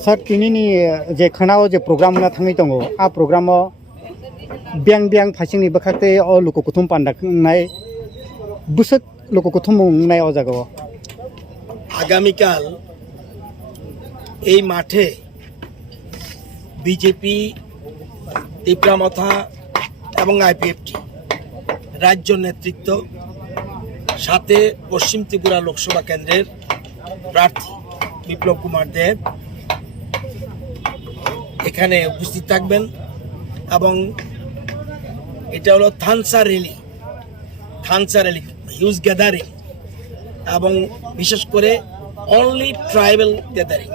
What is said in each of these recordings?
Sir दिनैनि जे खानाव जे programme होना थाङै दङ आ प्रग्रामाव बियां बियां फासिंनि बखाते अ लोको कुथुम पान्डा नाय बुसक लोको कुथुम नाय अ जागाव আগামীকাল এই মাঠে বিজেপি তীব্রামথা এবং আইপিএফটি রাজ্য নেতৃত্ব সাথে পশ্চিম ত্রিপুরা লোকসভা কেন্দ্রের প্রার্থী বিপ্লব কুমার দেব এখানে উপস্থিত থাকবেন এবং এটা হলো থানসা র্যালি হিউজ গ্যাদারিং এবং বিশেষ করে only tribal gathering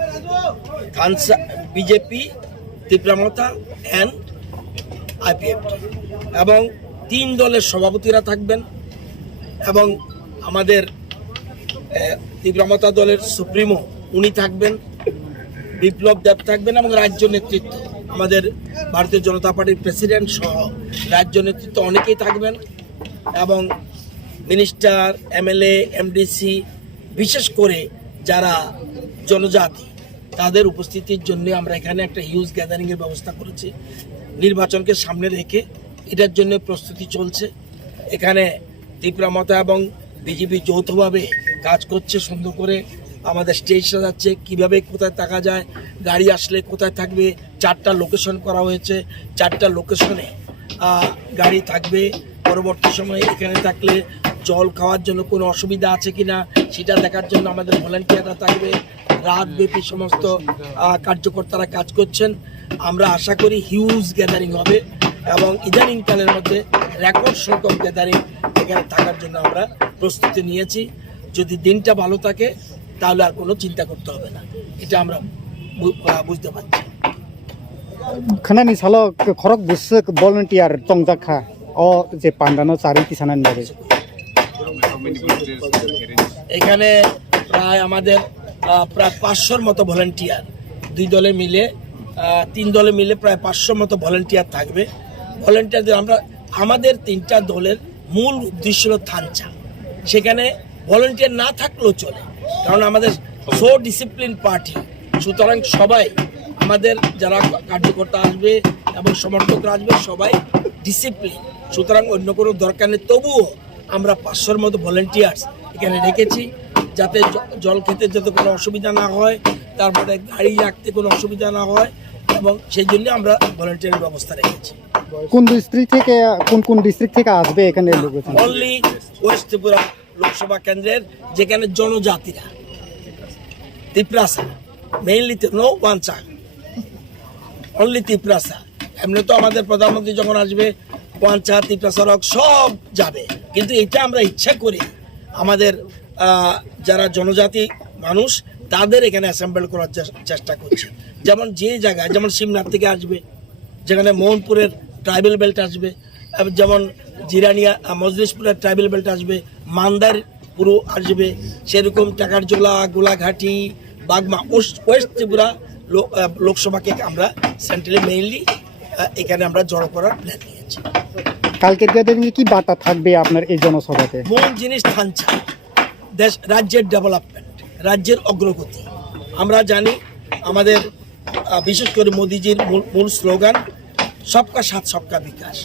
থানসা BJP তীব্রামথা and IPFT এবং 3 দলের সভাপতিরা থাকবেন এবং আমাদের তীব্রামথা দলের সুপ্রিমো উনি থাকবেন, বিপ্লব দেব থাকবেন এবং রাজ্য নেতৃত্ব আমাদের ভারতীয় জনতা পার্টির প্রেসিডেন্ট সহ রাজ্য নেতৃত্ব অনেকেই থাকবেন এবং মিনিস্টার এমএলএ এমডিসি বিশেষ করে যারা জনজাতি তাদের উপস্থিতির জন্য আমরা এখানে একটা হিউজ গ্যাদারিংয়ের ব্যবস্থা করেছি। নির্বাচনকে সামনে রেখে এটার জন্য প্রস্তুতি চলছে। এখানে তীব্রামথা এবং বিজেপি যৌথভাবে কাজ করছে, সুন্দর করে আমাদের স্টেজ সাজাচ্ছে, কীভাবে কোথায় থাকা যায়, গাড়ি আসলে কোথায় থাকবে। 4টা লোকেশন করা হয়েছে, 4টা লোকেশনে গাড়ি থাকবে। পরবর্তী সময়ে এখানে থাকলে জল খাওয়ার জন্য কোনো অসুবিধা আছে কিনা সেটা দেখার জন্য আমাদের ভলান্টিয়াররা থাকবে। রাতব্যাপী সমস্ত কার্যকর্তারা কাজ করছেন। আমরা আশা করি হিউজ গ্যাদারিং হবে এবং ইদানিংকালের মধ্যে রেকর্ড সংখ্যক গ্যাদারিং এখানে থাকার জন্য আমরা প্রস্তুতি নিয়েছি। যদি দিনটা ভালো থাকে তাহলে আর কোনো চিন্তা করতে হবে না, এটা আমরা বুঝতে পারছি। খানানি সালো খরক বুসক ভলান্টিয়ার তংজাখা ও যে পান্ডানো চারিটি সানান যাবে এখানে প্রায় আমাদের প্রায় 500-র মতো ভলান্টিয়ার 2 দলে মিলে 3 দলে মিলে প্রায় 500 মতো ভলান্টিয়ার থাকবে। ভলান্টিয়ারদের আমরা আমাদের 3টা দলের মূল উদ্দেশ্য হলো থানচা, সেখানে ভলান্টিয়ার না থাকলেও চলে, কারণ আমাদের সো ডিসিপ্লিন পার্টি। সুতরাং সবাই আমাদের যারা কার্যকর্তা আসবে এবং সমর্থকরা আসবে সবাই ডিসিপ্লিন, সুতরাং অন্য কোনো দরকার নেই। তবুও আমরা 500-র মতো ভলান্টিয়ার্স এখানে রেখেছি যাতে জল খেতে যাতে কোনো অসুবিধা না হয়, তারপরে গাড়ি রাখতে কোনো অসুবিধা না হয়, এবং সেই জন্য আমরা ভলান্টিয়ারের ব্যবস্থা রেখেছি। কোন ডিস্ট্রিক্ট থেকে কোন ডিস্ট্রিক্ট থেকে আসবে এখানে লোক? অনলি ওয়েস্ট ত্রিপুরা লোকসভা কেন্দ্রের যেখানে জনজাতিরা Tiprasa mainly no ওয়ানচা only Tiprasa. এমনি তো আমাদের প্রধানমন্ত্রী যখন আসবে ওয়ানচা তিপ্রাসা রক সব যাবে, কিন্তু এটা আমরা ইচ্ছা করি আমাদের যারা জনজাতি মানুষ তাদের এখানে অ্যাসেম্বল করার চেষ্টা করছি। যেমন যে জায়গায় যেমন শিমনাথ থেকে আসবে, যেখানে মোহনপুরের ট্রাইবেল বেল্ট আসবে, যেমন জিরানিয়া মজলিশপুরের ট্রাইবেল বেল্ট আসবে, মান্দার পুরো আসবে, সেরকম টাকারজোলা গোলাঘাটি বাগমা ওয়েস্ট ত্রিপুরা লোকসভাকে আমরা সেন্ট্রালি মেইনলি এখানে আমরা জড়ো করার প্ল্যান নিয়েছি। কালকের গ্যাদারিংয়ে কি বার্তা থাকবে আপনার এই জনসভাতে? মূল জিনিস থানচা, দেশ রাজ্যের ডেভেলপমেন্ট, রাজ্যের অগ্রগতি। আমরা জানি আমাদের বিশেষ করে মোদিজির মূল স্লোগান সবকা সাথ সবকা বিকাশ,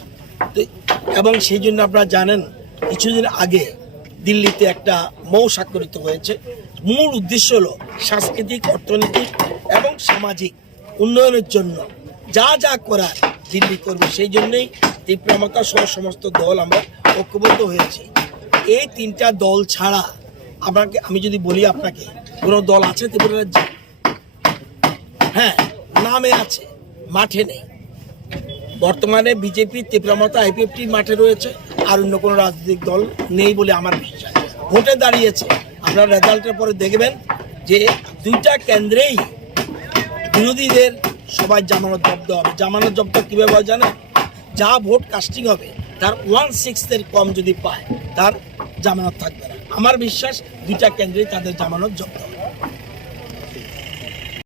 এবং সেই জন্য আপনারা জানেন কিছুদিন আগে দিল্লিতে একটা মৌ স্বাক্ষরিত হয়েছে। মূল উদ্দেশ্য হলো সাংস্কৃতিক, অর্থনৈতিক এবং সামাজিক উন্নয়নের জন্য যা যা করার দিল্লি করবে। সেই জন্যই তীব্রামথা সহ সমস্ত দল আমরা ঐক্যবদ্ধ হয়েছি। এই 3টা দল ছাড়া আমি যদি বলি আপনাকে কোনো দল আছে ত্রিপুরা রাজ্যে? হ্যাঁ, নামে আছে, মাঠে নেই। বর্তমানে বিজেপি তীব্রামথা আইপিএফটি মাঠে রয়েছে, আর অন্য কোনো রাজনৈতিক দল নেই বলে আমার বিশ্বাস। ভোটে দাঁড়িয়েছে, আপনারা রেজাল্টের পরে দেখবেন যে 2টা কেন্দ্রেই বিরোধীদের সবাই জামানত জব্দ হবে। জামানত জব্দ কীভাবে হয় জানেন? যা ভোট কাস্টিং হবে তার 1/6 কম যদি পায় তার জামানত থাকবে না। আমার বিশ্বাস দুইটা কেন্দ্রে তাদের জামানত জব্দ হবে।